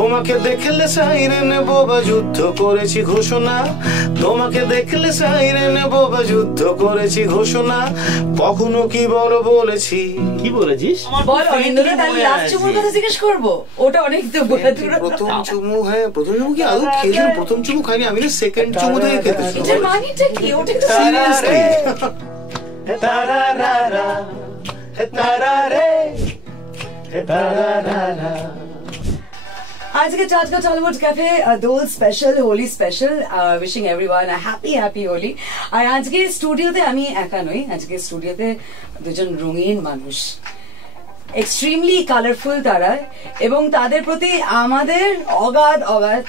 তোমাকে দেখলে সাইরে নেব বা যুদ্ধ করেছি ঘোষণা, তোমাকে দেখলে সাইরে নেব বা যুদ্ধ করেছি ঘোষণা, কখনো কি বড় বলেছি। কি বলেছিস? বল অরিন্দরা, তাহলে লাস্ট চুমুর কথা জিজ্ঞেস করবো। ওটা অনেক তো প্রথম চুমু, হ্যাঁ প্রথম চুমু কি আদৌ খেয়েছি? প্রথম চুমু খাইনি আমি, সেকেন্ড চুমু থেকে খেতে শুরু করেছি। মানেটা কি? ওটা তো সিরিয়াসলি আজকে টাটকা Tollywood cafe Dol special, Holi special, wishing everyone a happy happy Holi. আর আজকে স্টুডিওতে আমি একা নই, আজকে স্টুডিওতে দুজন রঙিন মানুষ, এক্সট্রিমলি কালারফুল তারা, এবং তাদের প্রতি আমাদের অগাধ অগাধ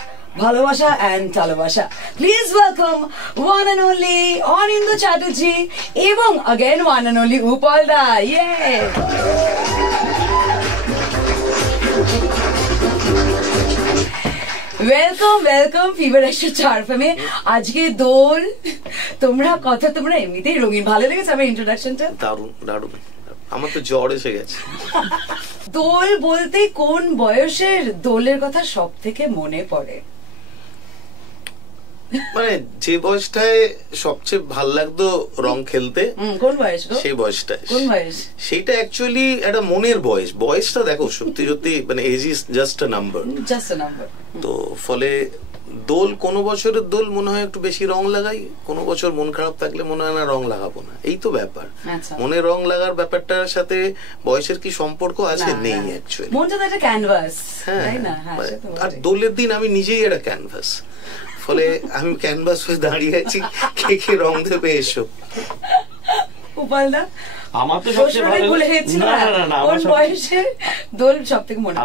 ভালোবাসা এন্ড ভালোবাসা। Please welcome one and only Anindya Chatterjee এবং again one and only Upal da. Yay welcome welcome fever 104 মে। আজকে দোল, তোমরা এমনিতেই রঙিন। ভালো লেগেছে আমার ইন্ট্রোডাকশনটা? দারুণ দারুণ, আমার তো জ্বর এসে গেছে। দোল বলতে কোন বয়সের দোলের কথা সব থেকে মনে পড়ে? মানে যে বয়সটায় সবচেয়ে ভাল লাগতো রং খেলতে, কোন বয়স? সেই বয়সটায়। কোন বয়স? সেইটা অ্যাকচুয়ালি একটা মনের বয়স। বয়সটা দেখো সত্যি সত্যি মানে age is just a number, just a number. তো ফলে দোল কোন বছরের দোল মনে হয় একটু বেশি রং লাগাই, কোন বছর মন খারাপ থাকলে মনে হয় না রং লাগাবো না, এই তো ব্যাপার। মনে রং লাগার ব্যাপারটার সাথে বয়সের কি সম্পর্ক আছে? নেই অ্যাকচুয়ালি। মনটা তো একটা ক্যানভাস, তাই না? আর দোলের দিন আমি নিজেই একটা ক্যানভাস, ফলে আমি ক্যানভাস হয়ে দাঁড়িয়ে আছি, কে কে রং দেবে এসো। উপালদা, আমার তো সবচেয়ে ভালো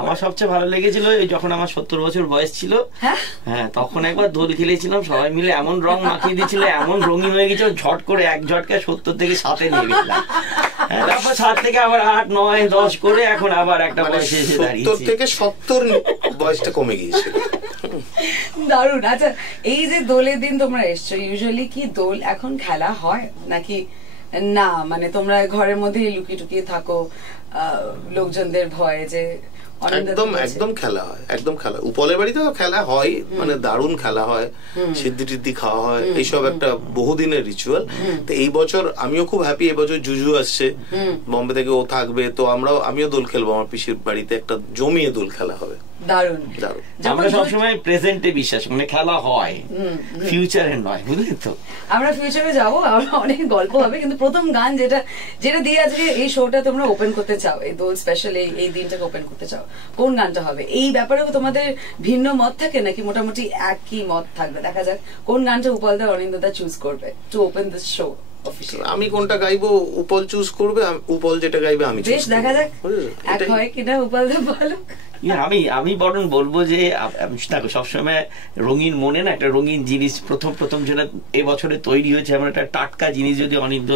আমার সবচেয়ে ভালো লেগেছিল যখন আমার 70 বছর বয়স ছিল। হ্যাঁ, তখন একবার দোল খেলেছিলাম, সবাই মিলে এমন রং মাখিয়ে দিয়েছিল, এমন রঙিন হয়ে গেছিল, ঝট করে এক ঝটকায় 70 থেকে 7 নিয়ে গেলাম। তারপর 7 থেকে আবার 8, 9, 10 করে এখন আবার একটা বয়সে এসে দাঁড়িয়েছি। 70 থেকে 70 বয়সটা কমে গিয়েছিল। দারুণ। আচ্ছা, এই যে দোলের দিন তোমরা এসছো, ইউজুয়ালি কি দোল এখন খেলা হয় নাকি না? মানে তোমরা ঘরের মধ্যে লুকিয়ে টুকিয়ে থাকো লোকজনদের ভয়ে যে? একদম একদম খেলা হয়, একদম খেলা। উপলের বাড়িতেও খেলা হয়, মানে দারুণ খেলা হয়, সিদ্ধি টিদ্ধি খাওয়া হয়, এইসব একটা বহুদিনের রিচুয়াল। তো এই বছর আমিও খুব হ্যাপি, এই বছর জুজু আসছে বম্বে থেকে, ও থাকবে, তো আমিও দোল খেলবো। আমার পিসির বাড়িতে একটা জমিয়ে দোল খেলা হবে। দারুণ দারুণ। আমরা সবসময় প্রেজেন্টে বিশ্বাস, মানে খেলা হয়, ফিউচারে নয়, বুঝলি তো? আমরা ফিউচারে যাবো, আমরা অনেক গল্প হবে, কিন্তু প্রথম গান যেটা দিয়ে আজকে এই শোটা তোমরা ওপেন করতে চাও, এই দোল স্পেশাল এই দিনটাকে ওপেন করতে চাও, কোন গানটা হবে? এই ব্যাপারে তোমাদের ভিন্ন মত থাকে নাকি মোটামুটি একই মত থাকবে? দেখা যাক কোন গানটা উপলদা অনিন্দদা চুজ করবে টু ওপেন দিস শো। আমি কোনটা গাইবো উপল চুজ করবে, উপল যেটা গাইবে আমি। বেশ, দেখা যাক এক হয় কিনা। উপলদা বলো। আমি বরং বলবো যে দেখো, সবসময় রঙিন মনে না একটা রঙিন জিনিস প্রথম যেটা এবছরে তৈরি হয়েছে, আমার একটা টাটকা জিনিস যদি অনিন্দ্য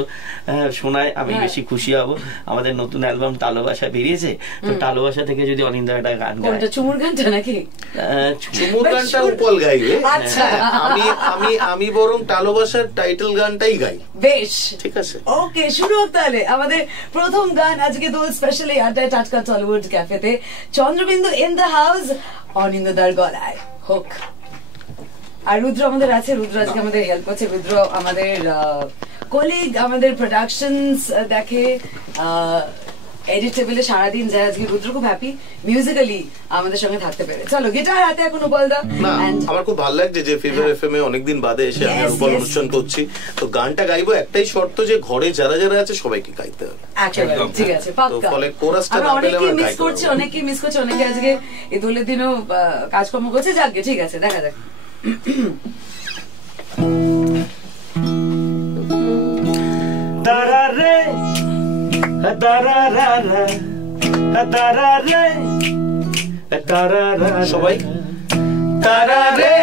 শোনায় আমি বেশি খুশি হব। আমাদের নতুন অ্যালবাম টালোবাসা বেরিয়েছে, তো টালোবাসা থেকে যদি অনিন্দ্য একটা গান গায়। চুমুর গানটা নাকি? চুমুর গানটা উপল গাইবে। আচ্ছা, আমি বরং টালোবাসার টাইটেল গানটাই গাই। বেশ, ঠিক আছে, ওকে, শুরু হোক তাহলে আমাদের প্রথম গান আজকে দোল স্পেশালি আড্ডায় টাটকা টলিউড ক্যাফেতে। চন্দ্রবিন্দু ইন দ্য হাউস, অনিন্দদার গলায় হোক। আর রুদ্র আমাদের আছে, রুদ্র আজকে আমাদের হেল্প করছে। রুদ্র আমাদের কলিগ, আমাদের প্রোডাকশনস দেখে, এডিট টেবিলে সারাদিন যায়। আজকে রুদ্র খুব হ্যাপি মিউজিক্যালি আমাদের সঙ্গে থাকতে পেরে। চলো, গিটার হাতে এখন উপলদা। আমার খুব ভালো লাগছে যে ফিভার এফএম এ অনেকদিন বাদে এসে আমি উপল অনুষ্ঠান করছি। তো গানটা গাইবো, একটাই শর্ত যে ঘরে যারা যারা আছে সবাইকে গাইতে হবে। ঠিক আছে, পাক্কা। ফলে কোরাসটা না পেলে অনেকেই মিস করছে, অনেকে আজকে এই দোলের দিনও কাজকর্ম করছে। যাকে ঠিক আছে, দেখা যাক। তারারে তারারা তারারে তারারা সবাই তারারে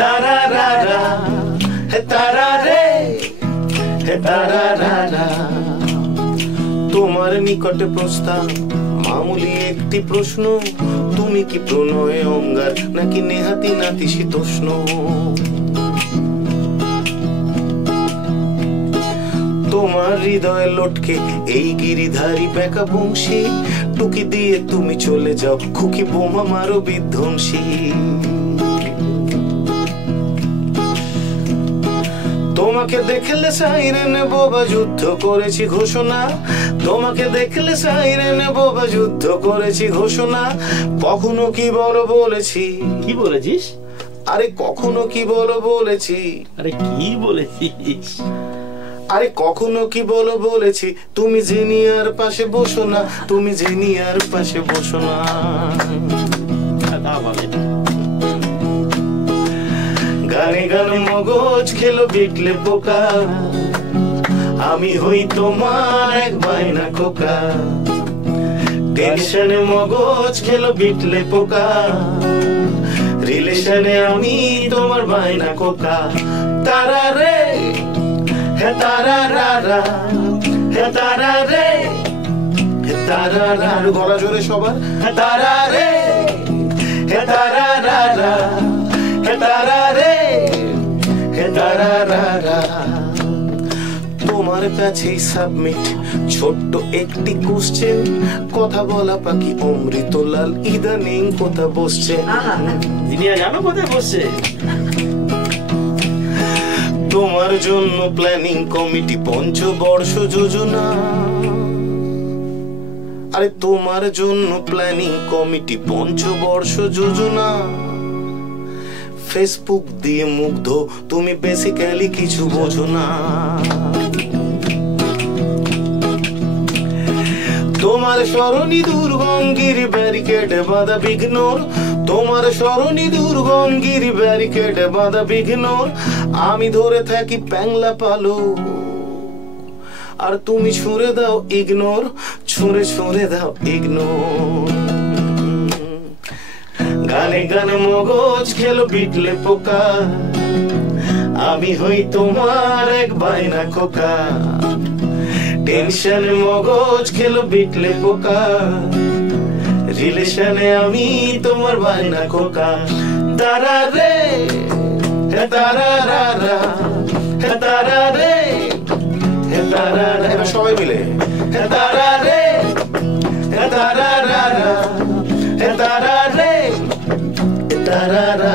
তারারা তারারে তারারা। তোমার নিকটে প্রস্তাব, মামুলি একটি প্রশ্ন, তুমি কি প্রণয়ে অঙ্গার নাকি নেহাতি নাতিশীতোষ্ণ? তোমার হৃদয়ে লটকে এই গিরিধারী বেঁকা বংশী, টুকি দিয়ে তুমি চলে যাও, খুকি বোমা মারো বিধ্বংসী। তোমাকে দেখলে সাইরে নেব বা যুদ্ধ করেছি ঘোষণা, তোমাকে দেখলে সাইরে নেব বা যুদ্ধ করেছি ঘোষণা। কখনো কি বলো বলেছি, কি বলেছিস? আরে কখনো কি বলো বলেছি, আরে কি বলেছিস? আরে কখনো কি বলো বলেছি, তুমি জেনিয়ার পাশে বসো না, তুমি জেনিয়ার পাশে বসো না। গানে গানে মগজ খেলো বিটলে পোকা, আমি হই তোমার এক বায়না খোকা। টেনশনে মগজ খেলো বিটলে পোকা, রিলেশনে আমি তোমার বায়না খোকা। তারা রে হে তারা রা, হে তারা রে, হে তারা রা, গলা জোরে সবার। হে তারা রে, হে তারা রা, হে তারা রে, হে তারা রা। তোমার কাছেই সাবমিট ছোট্ট একটি কোশ্চেন, কথা বলা পাখি অমৃতলাল ইদানিং কোথা বসছে? জানো কোথায় বসছে? তোমার জন্য প্ল্যানিং কমিটি পঞ্চবর্ষ যোজনা, আরে তোমার জন্য প্ল্যানিং কমিটি পঞ্চবর্ষ যোজনা। ফেসবুক দিয়ে মুগ্ধ তুমি বেসিক্যালি কিছু বোঝো না। তোমার স্মরণী দুর্গঙ্গির ব্যারিকেড বাঁধা বিঘ্নর, তোমার স্মরণী দুর্গঙ্গির ব্যারিকেড বাঁধা বিঘ্নর। আমি ধরে থাকি প্যাংলা পালো, আর তুমি ছুঁড়ে দাও ইগনোর, ছুঁড়ে ছুঁড়ে দাও ইগনোর। গানে গানে মগজ খেলো বিটলে পোকা, আমি হই তোমার এক বায়না খোকা। টেনশনে মগজ খেলো বিটলে পোকা, রিলেশনে আমি তোমার বায়না খোকা। তারা রে হে তারা রা, হে তারা রে, হে তারা রা, এবার সবাই মিলে। হে তারা রে, হে তারা রা, হে তারা রে, হে তারা রা,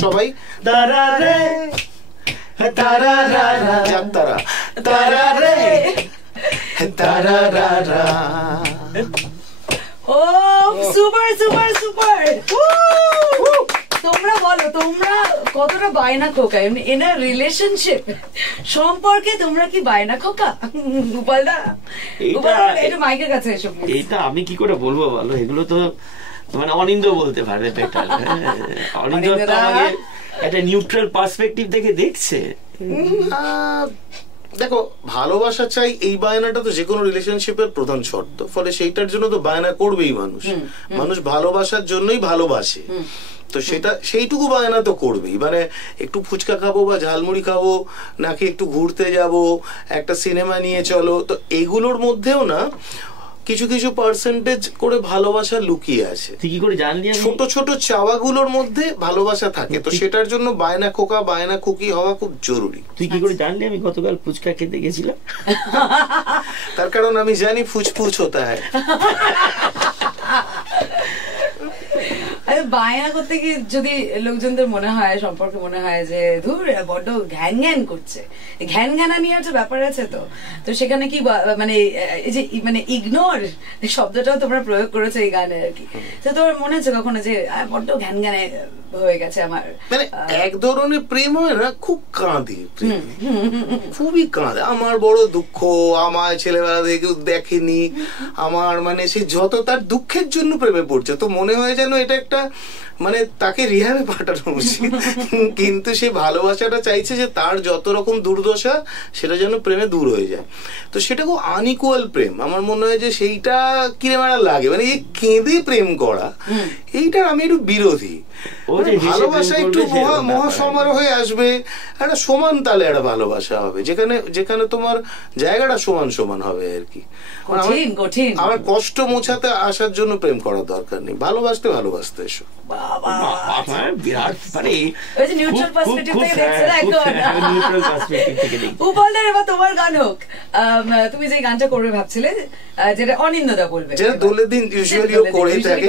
সবাই। তারা রে হে তারা রা, তারা তারা রে, হে তারা রা। ও সুপার সুপার সুপার। তোমরা বলো, তোমরা কতটা বায়না খোকা ইন আ রিলেশনশিপ সম্পর্কে? তোমরা কি বায়না খোকা? গোপালদা, এটা মাইকের কাছে এসো। এটা আমি কি করে বলবো বলো? এগুলো তো মানে অনিন্দ বলতে পারে বেটার। অনিন্দ তো আমাকে একটা নিউট্রাল পার্সপেক্টিভ থেকে দেখছে। দেখো, ভালোবাসা চাই এই বায়নাটা তো যে কোনো রিলেশনশিপের প্রধান শর্ত, ফলে সেইটার জন্য তো বায়না করবেই মানুষ। মানুষ ভালোবাসার জন্যই ভালোবাসে, তো সেটা সেইটুকু বায়না তো করবেই। মানে একটু ফুচকা খাবো বা ঝালমুড়ি খাবো, নাকি একটু ঘুরতে যাব, একটা সিনেমা নিয়ে চলো, তো এগুলোর মধ্যেও না কিছু কিছু পার্সেন্টেজ করে ভালোবাসা লুকিয়ে আছে। তুই কি করে জানলি? ছোট ছোট চাওয়াগুলোর মধ্যে ভালোবাসা থাকে, তো সেটার জন্য বায়না খোকা বায়না খুকি হওয়া খুব জরুরি। তুই কি করে জানলি আমি গতকাল ফুচকা খেতে গেছিলাম? তার কারণ আমি জানি ফুচফুচ হতে হয়। বায়না করতে গিয়ে যদি লোকজনদের মনে হয়, সম্পর্কে মনে হয় যে ধুর বড্ড ঘ্যান ঘ্যান করছে, ঘ্যান ঘ্যানা নিয়ে একটা ব্যাপার আছে, তো সেখানে কি মানে এই যে মানে ইগনোর শব্দটাও তোমরা প্রয়োগ করেছো এই গানে আর কি। তো তোমার মনে হচ্ছে কখনো যে বড্ড ঘ্যান ঘ্যানে হয়ে গেছে আমার? মানে এক ধরনের প্রেম হয় না, খুব কাঁদে, খুবই কাঁদে। আমার বড় দুঃখ, আমার ছেলেবেলা থেকে দেখেনি, আমার মানে সে যত তার দুঃখের জন্য প্রেমে পড়ছে, তো মনে হয় যেন এটা একটা মানে তাকে রিহাবে পাঠানো উচিত, কিন্তু সে ভালোবাসাটা চাইছে যে তার যত রকম দুর্দশা সেটা যেন প্রেমে দূর হয়ে যায়। তো সেটা খুব আনইকুয়াল প্রেম। আমার মনে হয় যে সেইটা কিরম একটা লাগে, মানে এই কেঁদে প্রেম করা, এইটার আমি একটু বিরোধী। ভালোবাসা একটু মহাসমারোহে আসবে, একটা সমান তালে একটা ভালোবাসা হবে, যেখানে তোমার জায়গাটা সমান সমান হবে আর কি। আমার কষ্ট মোছাতে আসার জন্য প্রেম করার দরকার নেই, ভালোবাসতে ভালোবাসো। বিরাট মানে নিউট্রাল পার্সপেক্টিভ থেকে দেখছেন এখন। উপালদার, এবার তোমার গান হোক। তুমি যে গানটা করবে ভাবছিলে, যেটা অনিন্দদা বলবে, যেটা দোলের দিন ইউজুয়ালি ও করে থাকে,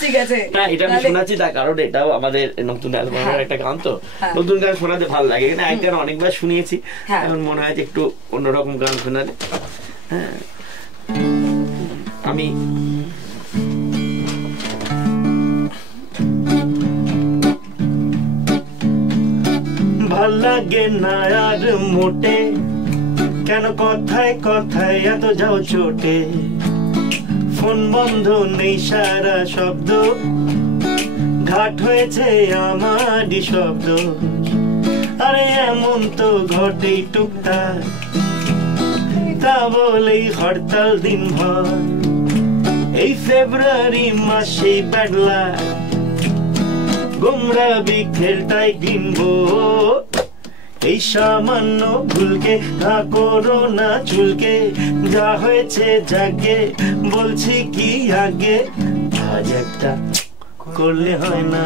ঠিক আছে। না, এটা আমি শোনাচ্ছি তার কারণ এটাও আমাদের নতুন অ্যালবামের একটা গান, তো নতুন গান শোনাতে ভালো লাগে। এক গান অনেকবার শুনিয়েছি, এখন মনে হয় যে একটু অন্যরকম গান শোনালে। হ্যাঁ, আমি ভাল লাগে না আর মোটে, কেন কথায় কথায় এত যাও চোটে, ফোন বন্ধ নেই সারা শব্দ, ঘাট হয়েছে আমারই শব্দ, আরে এমন তো ঘটেই টুকটাক, তা বলেই হরতাল দিন ভর, এই ফেব্রুয়ারি মাসে প্যাডলা গোমরা বিকেলটাই কিনবো, এই সামান্য ভুলকে না করো না চুলকে, যা হয়েছে যাকে বলছি কি আগে, আজ একটা করলে হয় না,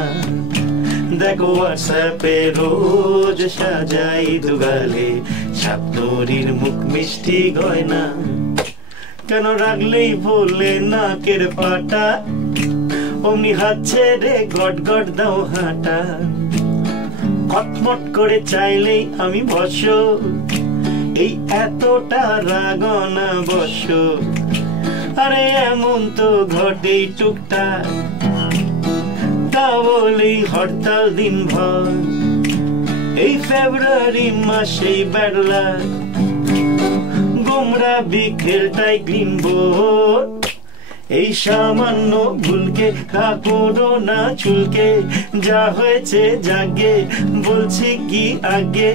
দেখো হোয়াটসঅ্যাপে রোজ সাজাই দুগালে সাপ্তরীর মুখ মিষ্টি গয়না, কেন রাখলেই বলে নাকের পাটা, অমনি হাত ছেড়ে গট গট দাও হাঁটা, কটমট করে চাইলেই আমি বস, এই এতটা রাগনা বস, আরে এমন তো ঘটেই টুকটাক, তা বলেই হরতাল দিন ভর, এই ফেব্রুয়ারি মাসেই বেড়লা গোমরা বিকেলটাই কিনবো, এই সামান্য ভুলকে কাপড়ো না চুলকে, যা হয়েছে জাগে বলছি কি আগে,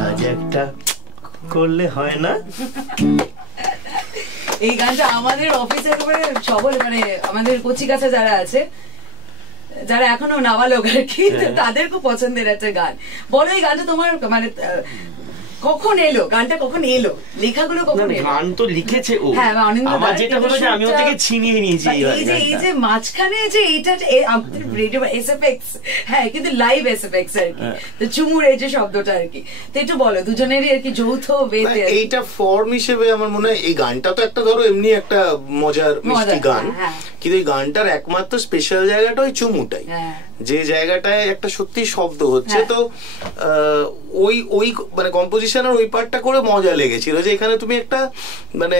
আজ একটা করলে হয় না। এই গানটা আমাদের অফিসের উপরে সবল, মানে আমাদের কচি কাছে যারা আছে, যারা এখনো নাবালক আর কি, তাদের খুব পছন্দের একটা গান। বলো, এই গানটা তোমার মানে কখন এলো? গানটা কখন এলো? লেখাগুলো কখন এলো? গান তো লিখেছে ও, হ্যাঁ, আমার যেটা হলো যে আমি ওর থেকে ছিনিয়ে নিয়েছি। এই যে মাঝখানে যে এটা আমাদের রেডিও এসএফএক্স, হ্যাঁ, কিন্তু লাইভ এসএফএক্স আর কি, তো চুমুর এই যে শব্দটা আর কি, তো একটু বলো দুজনেরই আর কি যৌথ বেতে। এইটা ফর্ম হিসেবে আমার মনে হয় এই গানটা তো একটা ধরো এমনি একটা মজার মিষ্টি গান, কিন্তু এই গানটার একমাত্র স্পেশাল জায়গাটা ওই চুমুটাই, যে জায়গাটায় একটা সত্যি শব্দ হচ্ছে। তো ওই মানে কম্পোজিশনের ওই পার্টটা করে মজা লেগেছিল, যে এখানে তুমি একটা মানে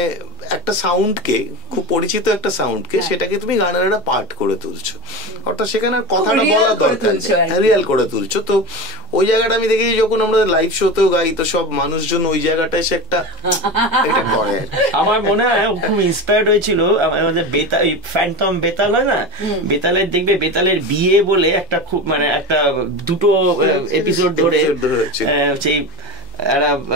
একটা সাউন্ডকে, খুব পরিচিত একটা সাউন্ডকে, সেটাকে তুমি গানের একটা পার্ট করে তুলছো, অর্থাৎ সেখানে কথাটা বলা দরকার, রিয়েল করে তুলছো। তো ওই জায়গাটা আমি দেখেছি যখন আমরা লাইভ শোতেও গাই, তো সব মানুষজন ওই জায়গাটা এসে একটা এটা করে। আমার মনে হয় খুব ইন্সপায়ার্ড হয়েছিল আমাদের বেতাল, ফ্যান্টম বেতাল হয় না, বেতালের দেখবে বেতালের বিয়ে বলে একটা খুব মানে একটা দুটো এপিসোড ধরে সেই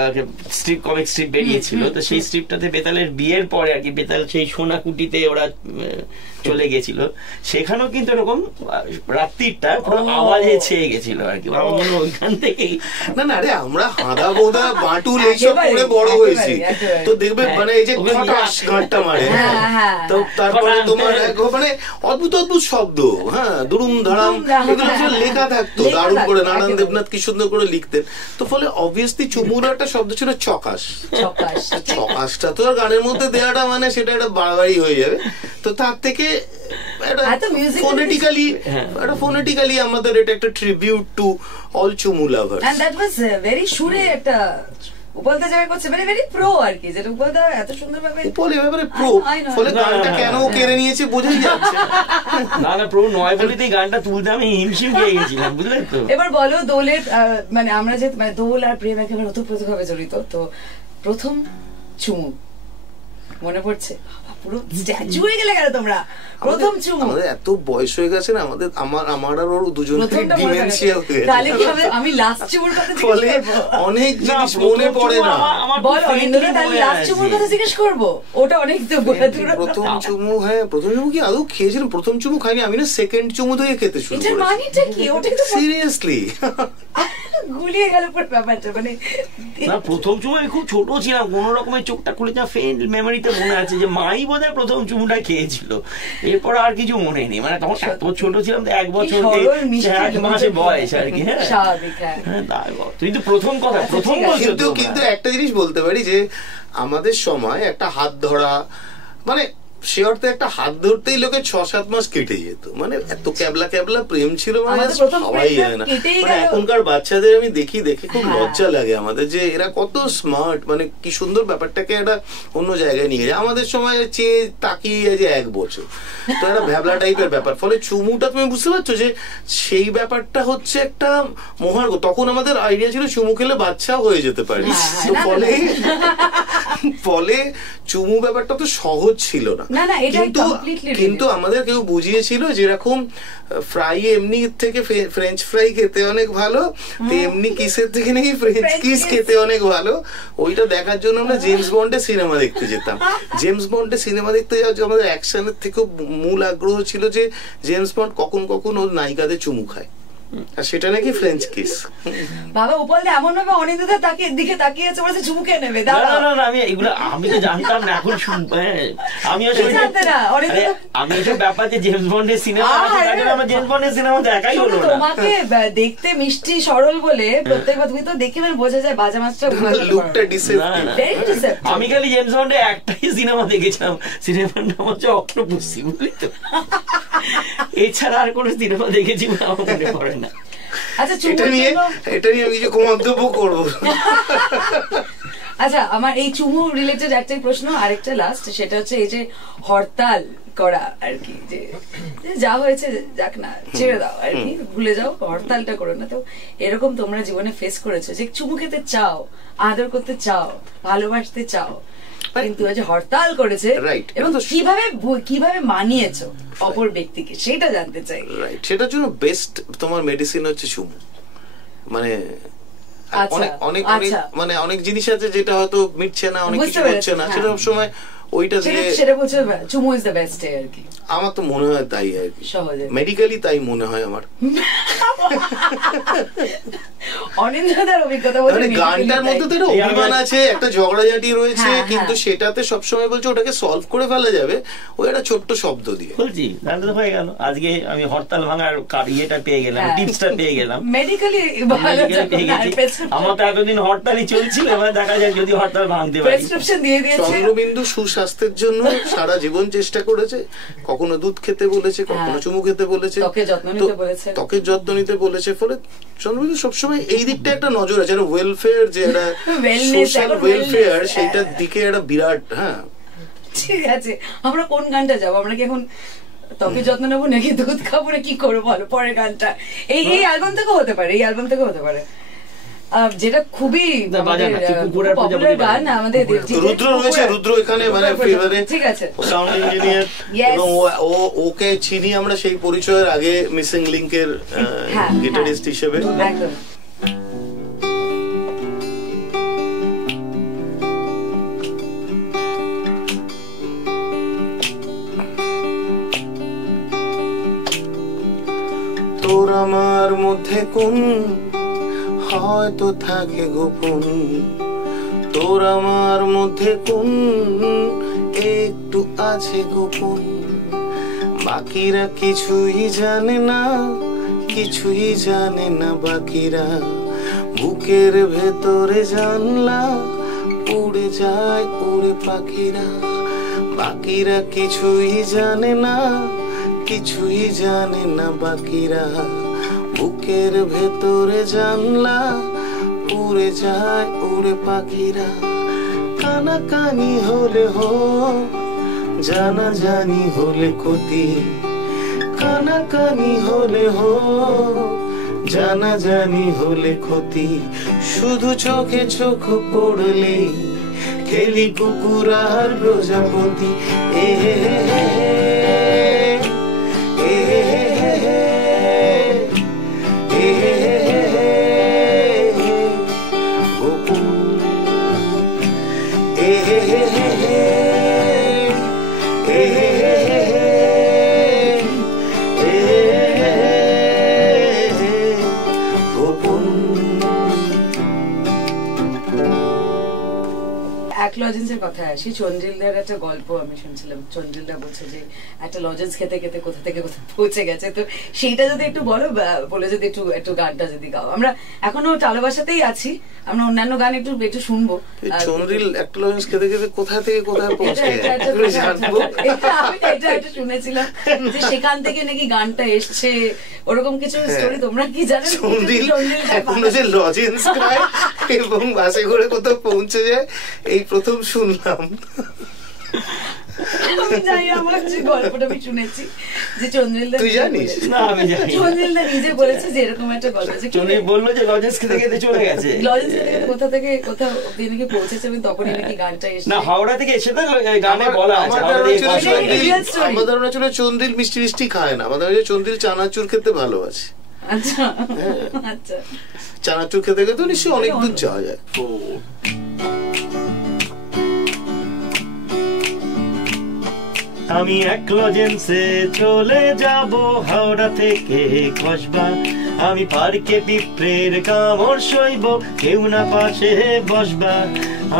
একটা স্ট্রিপ, কমিক স্ট্রিপ বেরিয়েছিল, তো সেই স্ট্রিপটাতে বেতালের বিয়ের পরে আর কি বেতাল সেই সোনাকুটিতে ওরা চলে গেছিল, সেখানেও কিন্তু এরকম রাত্রিটা পুরো আওয়াজে ছেয়ে গেছিল আর কি। আমার মনে হয় ওইখান থেকেই, না না রে, আমরা হাদা বোদা বাটুল এইসব করে বড় হয়েছি, তো দেখবে মানে এই যে গানটা মারে, তো তারপরে তোমার মানে অদ্ভুত অদ্ভুত শব্দ, হ্যাঁ, দুরুম ধারাম, এগুলো লেখা থাকতো দারুণ করে, নারায়ণ দেবনাথ কি সুন্দর করে লিখতেন। তো ফলে অবভিয়াসলি চুমুর একটা শব্দ ছিল চকাশ, চকাশটা তো আর গানের মধ্যে দেওয়াটা মানে সেটা একটা বাড়াবাড়ি হয়ে যাবে, তো তার থেকে ফোনেটিক্যালি আমাদের এটা একটা ট্রিবিউট টু অল চুমু lovers, and that was very সুরে একটা উপলদা জায়গা করছে, ভেরি ভেরি প্রো আর কি, যেটা উপলদা এত সুন্দরভাবে এবারে প্রো, ফলে গানটা কেন কেড়ে নিয়েছে বোঝাই যাচ্ছে। না না, প্রো নয় বলেতেই গানটা তুলতে আমি হিমশিম খেয়ে গেছিলাম, বুঝলেন তো। এবার বলো দোলের, মানে আমরা যে দোল আর প্রেম একেবারে ওতপ্রোতভাবে জড়িত, তো প্রথম চুমু মনে পড়ছে? পুরো স্ট্যাচু হয়ে গেলে কেন তোমরা? প্রথম চুমু, আমাদের এত বয়স হয়ে গেছে না, আমাদের আমার আর ওর দুজনের ডিমেনশিয়া হয়ে গেছে, তাহলে কি হবে? আমি লাস্ট চুমুর কথা জিজ্ঞেস করব, অনেক জিনিস মনে পড়ে না। বল অনিন্দদা, তাহলে লাস্ট চুমুর কথা জিজ্ঞেস করব, ওটা অনেক তো প্রথম চুমু। হ্যাঁ, প্রথম চুমু কি আদৌ খেয়েছিলাম? প্রথম চুমু খাইনি আমি, না সেকেন্ড চুমু থেকে খেতে শুরু করেছি। এটার মানেটা কি? ওটা তো সিরিয়াসলি গুলিয়ে গেল পুরো ব্যাপারটা, মানে না প্রথম চুমু আমি খুব ছোট ছিলাম, কোন রকমের চোখটা খুলে যা ফেন্ড মেমোরিতে মনে আছে যে মাই বোধহয় প্রথম চুমুটা খেয়েছিল, এরপর আর কিছু মনে নেই। মানে তখন এত ছোট ছিলাম, 1 বছর 1 মাসে বয়স আর কি। কিন্তু প্রথম কথা প্রথম কিন্তু একটা জিনিস বলতে পারি যে আমাদের সময় একটা হাত ধরা, মানে সে অর্থে একটা হাত ধরতেই লোকে 6-7 মাস কেটে যেত, মানে এত ক্যাবলা ক্যাবলা প্রেম ছিল, মানে সবাই জানে না। মানে এখনকার বাচ্চাদের আমি দেখে খুব লজ্জা লাগে আমাদের, যে এরা কত স্মার্ট, মানে কি সুন্দর ব্যাপারটাকে একটা অন্য জায়গায় নিয়ে যায়। আমাদের সময় চেয়ে তাকিয়ে যে 1 বছর, তো একটা ভ্যাবলা টাইপের ব্যাপার। ফলে চুমুটা তুমি বুঝতে পারছো যে সেই ব্যাপারটা হচ্ছে একটা মহার্ঘ। তখন আমাদের আইডিয়া ছিল চুমু খেলে বাচ্চাও হয়ে যেতে পারে, তো ফলে চুমু ব্যাপারটা তো সহজ ছিল না। কিন্তু আমাদের কেউ বুঝিয়েছিল যেরকম ফ্রাই এমনি থেকে ফ্রেঞ্চ ফ্রাই খেতে অনেক ভালো, তেমনি কিসের থেকে নাকি ফ্রেঞ্চ কিস খেতে অনেক ভালো। ওইটা দেখার জন্য আমরা জেমস বন্ডের সিনেমা দেখতে যেতাম। জেমস বন্ডের সিনেমা দেখতে যাওয়ার জন্য আমাদের অ্যাকশনের থেকেও মূল আগ্রহ ছিল যে জেমস বন্ড কখন কখন ওর নায়িকাদের চুমু খায়, আর সেটা নাকি ফ্রেঞ্চ কিস। বাবা উপাল এমন ভাবে অনিন্দিতার দিকে তাকিয়ে আছে, বলছে চুমু খেয়ে নেবে। আমি এগুলো আমি তো জানতাম না, এখন শুনবো। আমি এসব ব্যাপার যে জেমস বন্ডের সিনেমা আমার জেমস বন্ডের সিনেমা দেখাই হলো না। তোমাকে দেখতে মিষ্টি সরল বলে প্রত্যেকবার তুমি তো দেখে বোঝা যায় বাজা মাছটা লুকটা ডিসেপ্টিভ। আমি খালি জেমস বন্ডের একটাই সিনেমা দেখেছিলাম, সিনেমার নাম হচ্ছে অক্টোপুসি, বুঝলি তো। এছাড়া আর কোন সিনেমা দেখেছি না আমার মনে পড়ে না। আচ্ছা এটা নিয়ে আমি কিছু মন্তব্য করবো। আচ্ছা আমার এই চুমু রিলেটেড একটাই প্রশ্ন, আরেকটা লাস্ট, সেটা হচ্ছে এই যে হরতাল করা আর কি, যে যা হয়েছে যাক না, ছেড়ে দাও আর কি, ভুলে যাও, হরতালটা করো না। তো এরকম তোমরা জীবনে ফেস করেছো যে চুমু খেতে চাও, আদর করতে চাও, ভালোবাসতে চাও, কিন্তু হরতাল করেছে, এবং কিভাবে মানিয়েছো অপর ব্যক্তিকে, সেটা জানতে চাই। সেটার জন্য বেস্ট তোমার মেডিসিন হচ্ছে চুমু। মানে অনেক জিনিস আছে যেটা হয়তো মিটছে না, অনেক কিছু হচ্ছে না, সেটা সবসময় ওইটা দিয়ে সেটা বলছে চুমু ইজ দ্য বেস্ট আর কি। আমার তো মনে হয় তাই আর কি, মেডিকেলি তাই মনে হয় আমার। অনিন্দার অভিজ্ঞতা বলতে গানটার মধ্যে তো একটা অভিমান আছে, একটা ঝগড়াঝাটি রয়েছে, কিন্তু সেটাতে সবসময় বলছে ওটাকে সলভ করে ফেলা যাবে ওই একটা ছোট্ট শব্দ দিয়ে। বলছি গানটা হয়ে গেল। আজকে আমি হরতাল ভাঙার ইয়েটা পেয়ে গেলাম, টিপসটা পেয়ে গেলাম, মেডিকেলি পেয়ে গেছি। আমার তো এতদিন হরতালই চলছিল, এবার দেখা যায় যদি হরতাল ভাঙতে পারি। প্রেসক্রিপশন দিয়ে দিয়েছে। চন্দ্রবিন্দু সুস্বাস্থ্যের জন্য সারা জীবন চেষ্টা করেছে, কখনো দুধ খেতে বলেছে, কখনো চুমু খেতে বলেছে, ত্বকের যত্ন নিতে বলেছে। ফলে চন্দ্রবিন্দু সবসময় এই দিকটা একটা নজর আছে, ওয়েলফেয়ার, যে একটা সোশ্যাল ওয়েলফেয়ার, সেইটার দিকে একটা বিরাট। হ্যাঁ ঠিক আছে, আমরা কোন গানটা যাবো? আমরা কি এখন ত্বকের যত্ন নেবো নাকি দুধ খাবো না, কি করবো বলো? পরের গানটা এই অ্যালবাম থেকেও হতে পারে, এই অ্যালবাম থেকেও হতে পারে, যেটা খুবই পপুলার গান আমাদের। রুদ্র রয়েছে, রুদ্র এখানে মানে ঠিক আছে, সাউন্ড ইঞ্জিনিয়ার, এবং ওকে চিনি আমরা সেই পরিচয়ের আগে মিসিং লিংকের গিটারিস্ট হিসেবে। একদম। তোর আমার মধ্যে কোন হয়তো থাকে গোপন, তোর আমার মধ্যে কোন একটু আছে গোপন, বাকিরা কিছুই জানে না, কিছুই জানে না বাকিরা, বুকের ভেতরে জানলা উড়ে যায় উড়ে পাখিরা, বাকিরা কিছুই জানে না, কিছুই জানে না বাকিরা, বুকের ভেতরে জানলা উড়ে যায় উড়ে পাখিরা, কানাকানি হলে হো জানা জানি হলে ক্ষতি, কানাকানি হলে হো জানা জানি হলে ক্ষতি, শুধু চোখে চোখ পড়লে খেলি কুকুর আর প্রজাপতি। এ গোপন লজেন্সের কথা আসি, চন্দ্রিলদার একটা গল্প আমি শুনছিলাম। চন্দ্রিলদা বলছে যে একটা লজেন্স খেতে খেতে কোথা থেকে কোথা পৌঁছে গেছে, তো সেইটা যদি একটু বলো, বলে যদি একটু গানটা যদি গাও। আমরা এখনো ভালোবাসাতেই আছি, আমরা অন্যান্য গান একটু একটু শুনবো। চন্দ্রিল একটা লজেন্স খেতে খেতে কোথা থেকে কোথায় পৌঁছে এটা একটা শুনেছিলাম যে সেখান থেকে নাকি গানটা এসছে, ওরকম কিছু স্টোরি তোমরা কি জানো? চন্দ্রিল এখনো যে লজেন্স খায় এবং বাসে করে কোথাও পৌঁছে যায় এই প্রথম শুনলাম। আমি জানি না, আমার যে গল্পটা আমি শুনেছি যে চন্দ্রিলদা, তুই জানিস? না আমি জানি। চন্দ্রিলদা নিজে বলেছে যে এরকম একটা গল্প আছে, চন্দ্রিল বললো যে লজেন্স খেতে খেতে চলে গেছে, লজেন্স থেকে কোথা থেকে কোথাও অব্দি নাকি পৌঁছেছে এবং তখনই নাকি গানটা এসেছে। না হাওড়া থেকে এসে তো গানে বলা আছে। আমার ধারণা ছিল চন্দ্রিল মিষ্টি মিষ্টি খায় না, আমাদের চন্দ্রিল চানাচুর খেতে ভালোবাসে। আচ্ছা আচ্ছা, চানাচুর খেতে খেতে নিশ্চয়ই অনেক দূর যাওয়া যায়। আমি এক লজেন্সে চলে যাব হাওড়া থেকে কসবা, আমি পার্কে পিঁপড়ের কামড় সইব, কেউ না পাশে বসবা।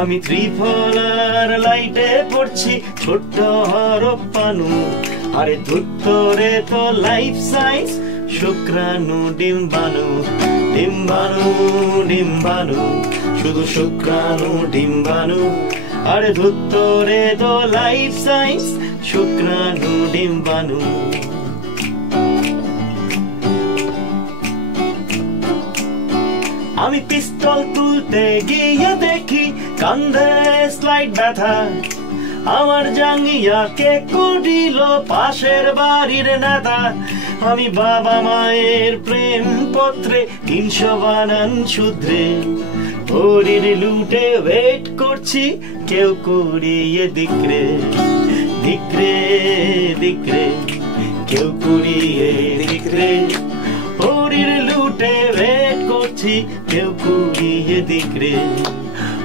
আমি ত্রিফলার লাইটে পড়ছি ছোট্ট হরফ পানু, আরে ধুত্তরে তো লাইফ সাইন্স শুক্রাণু ডিম্বাণু, ডিম্বাণু ডিম্বাণু শুধু শুক্রাণু ডিম্বাণু, আরে ধুত্তরে তো লাইফ সাইন্স শুক্রাণু ডিম্বাণু। আমি পিস্তল তুলতে গিয়ে দেখি কান্ধে স্লাইড ব্যথা, আমার জাঙ্গিয়াকে করিল পাশের বাড়ির নেতা। আমি বাবা মায়ের প্রেম পত্রে 300 বানান শুধরে, হরির লুটে ওয়েট করছি কেউ করিয়ে দিকরে, দিকরে দিকরে কেউ করিয়ে দিকরে, হরির লুটে ওয়েট করছি কেউ করিয়ে দিকরে,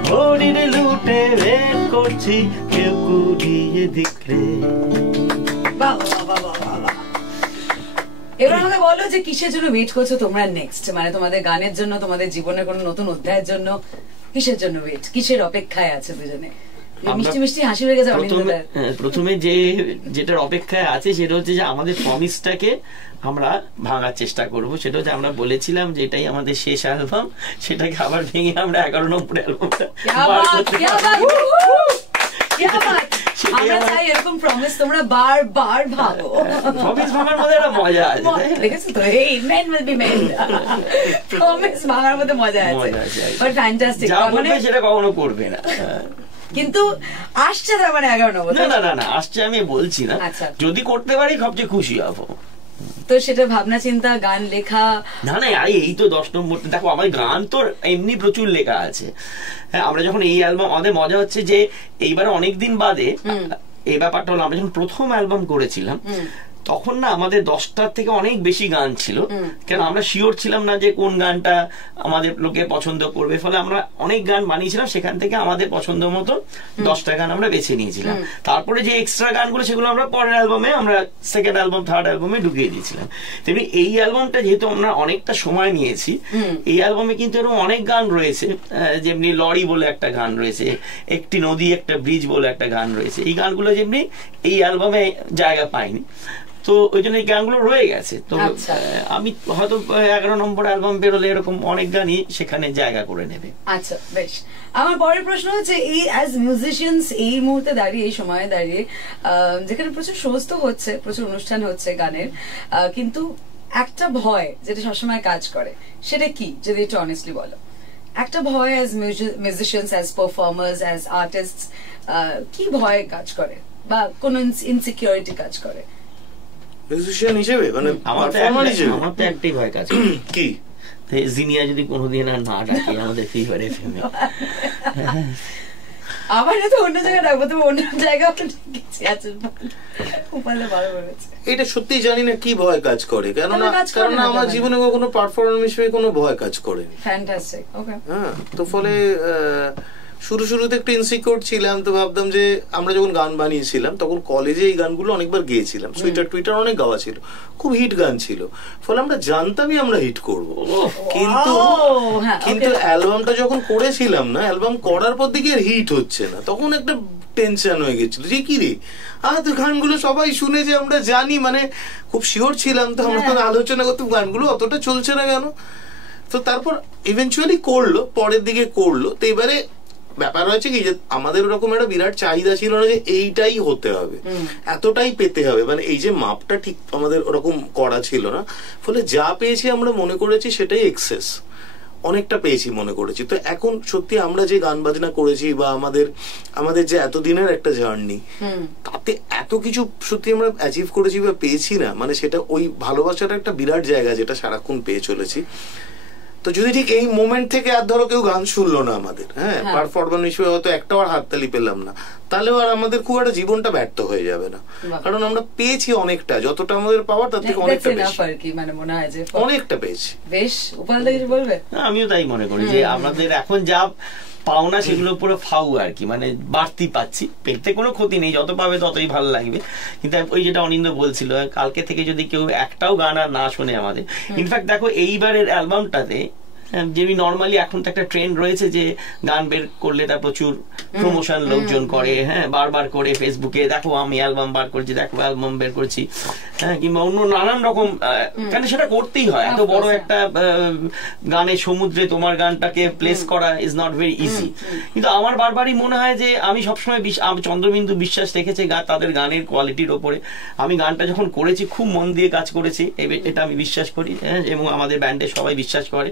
হরির লুটে ওয়েট করছি কেউ করিয়ে দিকরে। এবার আমাকে বলো যে কিসের জন্য ওয়েট করছো তোমরা নেক্সট, মানে তোমাদের গানের জন্য, তোমাদের জীবনের কোনো নতুন অধ্যায়ের জন্য কিসের জন্য ওয়েট, কিসের অপেক্ষায় আছে দুজনে? মিষ্টি মিষ্টি হাসি হয়ে গেছে। প্রথমে যেটার অপেক্ষায় আছে সেটা হচ্ছে যে আমাদের প্রমিসটাকে আমরা ভাঙার চেষ্টা করব। সেটা হচ্ছে আমরা বলেছিলাম যে এটাই আমাদের শেষ অ্যালবাম, সেটাকে আবার ভেঙে আমরা 11 নম্বর অ্যালবামটা বার করতে পারবো। আমরা চাই এরকম প্রমিস তোমরা বারবার ভাবো। প্রমিস ভাঙার মধ্যে একটা মজা আছে, দেখেছো তো? এই men will be men, promise ভাঙার মধ্যে মজা আছে। বাট ফ্যান্টাস্টিক, যা বলবে সেটা কখনো করবে না। কিন্তু আসছে তার মানে 11 নম্বর? না না আসছে আমি বলছি না, যদি করতে পারি সবচেয়ে খুশি হবো। তো সেটা ভাবনা চিন্তা, গান লেখা? না না এই তো 10 নম্বর। দেখো আমার গান তো এমনি প্রচুর লেখা আছে। হ্যাঁ, আমরা যখন এই অ্যালবাম, আমাদের মজা হচ্ছে যে এইবারে অনেকদিন বাদে এই ব্যাপারটা হলো, আমরা যখন প্রথম অ্যালবাম করেছিলাম তখন না আমাদের 10টার থেকে অনেক বেশি গান ছিল, কেন আমরা শিওর ছিলাম না যে কোন গানটা আমাদের লোকে পছন্দ করবে। ফলে আমরা অনেক গান বানিয়েছিলাম, সেখান থেকে আমাদের পছন্দ মতো 10টা গান আমরা বেছে নিয়েছিলাম। তারপরে যে এক্সট্রা গানগুলো সেগুলো আমরা পরের অ্যালবামে, আমরা সেকেন্ড অ্যালবাম থার্ড অ্যালবামে ঢুকিয়ে দিয়েছিলাম। তেমনি এই অ্যালবামটা যেহেতু আমরা অনেকটা সময় নিয়েছি, এই অ্যালবামে কিন্তু এরকম অনেক গান রয়েছে, যেমনি লরি বলে একটা গান রয়েছে, একটি নদী একটা ব্রিজ বলে একটা গান রয়েছে। এই গানগুলো যেমনি এই অ্যালবামে জায়গা পায়নি, তো ওই জন্য এই গানগুলো রয়ে গেছে। তো আমি হয়তো 11 নম্বর অ্যালবাম বেরোলে এরকম অনেক গানই সেখানে জায়গা করে নেবে। আচ্ছা বেশ। আমার পরের প্রশ্ন হচ্ছে, এই অ্যাজ মিউজিশিয়ানস এই মুহূর্তে দাঁড়িয়ে, এই সময়ে দাঁড়িয়ে, যেখানে প্রচুর শোজ তো হচ্ছে, প্রচুর অনুষ্ঠান হচ্ছে গানের, কিন্তু একটা ভয় যেটা সবসময় কাজ করে, সেটা কি যদি একটু অনেস্টলি বলো? একটা ভয় as musicians, as performers, as artist, কি ভয় কাজ করে বা কোন ইনসিকিউরিটি কাজ করে মিউজিশিয়ান হিসেবে? মানে আমার তো একটাই ভয় কাজ কি, জিনিয়া যদি কোনোদিন আর না ডাকে আমাদের ফিভার এফএমে। আমার তো অন্য জায়গায় রাখবো, তুমি অন্য জায়গায় এটা সত্যি জানি না কি ভয় কাজ করে, কেননা আমার জীবনে কোনো পারফরম্যান্স হিসেবে কোনো ভয় কাজ করে। ফ্যান্টাস্টিক। ওকে। হ্যাঁ, তো ফলে শুরুতে একটু ইনসিকিউর ছিলাম, তো ভাবতাম যে আমরা যখন গান বানিয়েছিলাম তখন কলেজে এই গানগুলো অনেকবার গেয়েছিলাম, টুইটার অনেক গাওয়া ছিল, খুব হিট গান ছিল, ফলে আমরা জানতামই আমরা হিট করব। কিন্তু অ্যালবামটা যখন করেছিলাম না, অ্যালবাম করার পর দিকে হিট হচ্ছে না, তখন একটা টেনশন হয়ে গেছিল যে কি রে, তো গানগুলো সবাই শুনেছে, আমরা জানি, মানে খুব শিওর ছিলাম, তো আমরা তো আলোচনা করতাম গানগুলো অতটা চলছে না কেন। তো তারপর ইভেনচুয়ালি করলো, পরের দিকে করলো। তো এবারে ব্যাপার হয়েছে কি যে আমাদের ওরকম একটা বিরাট চাহিদা ছিল না যে এইটাই হতে হবে, এতটাই পেতে হবে, মানে এই যে মাপটা ঠিক আমাদের ওরকম করা ছিল না, ফলে যা পেয়েছি আমরা মনে করেছি সেটাই এক্সেস, অনেকটা পেয়েছি মনে করেছি। তো এখন সত্যি আমরা যে গান বাজনা করেছি বা আমাদের যে এতদিনের একটা জার্নি, তাতে এত কিছু সত্যি আমরা অ্যাচিভ করেছি বা পেয়েছি না, মানে সেটা ওই ভালোবাসাটা একটা বিরাট জায়গা যেটা সারাক্ষণ পেয়ে চলেছি। তো যদি ঠিক এই মোমেন্ট থেকে আর ধরো কেউ গান শুনলো না আমাদের, হ্যাঁ, পারফরম্যান্স হিসেবে হয়তো একটাও আর হাততালি পেলাম না, তাহলেও আর আমাদের খুব একটা জীবনটা ব্যর্থ হয়ে যাবে না, কারণ আমরা পেয়েছি অনেকটা, যতটা আমাদের পাওয়ার তার থেকে অনেকটা বেশি, মানে মনে হয় যে অনেকটা পেয়েছি। বেশ, উপালদা কিছু বলবে? আমিও তাই মনে করি যে আমাদের এখন যা পাওনা সেগুলো পুরো ফাউ আর কি, মানে বাড়তি পাচ্ছি, পেতে কোনো ক্ষতি নেই, যত পাবে ততই ভালো লাগবে। কিন্তু ওই যেটা অনিন্দ বলছিল, কালকে থেকে যদি কেউ একটাও গান আর না শোনে আমাদের, ইনফ্যাক্ট দেখো এইবারের অ্যালবামটাতে যেমনি নর্মালি এখন তো একটা ট্রেন্ড রয়েছে যে গান বের করলে তার প্রচুর প্রমোশন লোকজন করে, হ্যাঁ, বারবার করে ফেসবুকে দেখো আমি অ্যালবাম বার করছি, দেখো অ্যালবাম বের করছি, হ্যাঁ, কিংবা অন্য নানান রকম, কেন সেটা করতেই হয়, এত বড় একটা গানের সমুদ্রে তোমার গানটাকে প্লেস করা ইজ নট ভেরি ইজি। কিন্তু আমার বারবারই মনে হয় যে আমি সবসময় চন্দ্রবিন্দু বিশ্বাস রেখেছে তাদের গানের কোয়ালিটির ওপরে। আমি গানটা যখন করেছি খুব মন দিয়ে কাজ করেছি, এটা আমি বিশ্বাস করি, হ্যাঁ, এবং আমাদের ব্যান্ডে সবাই বিশ্বাস করে।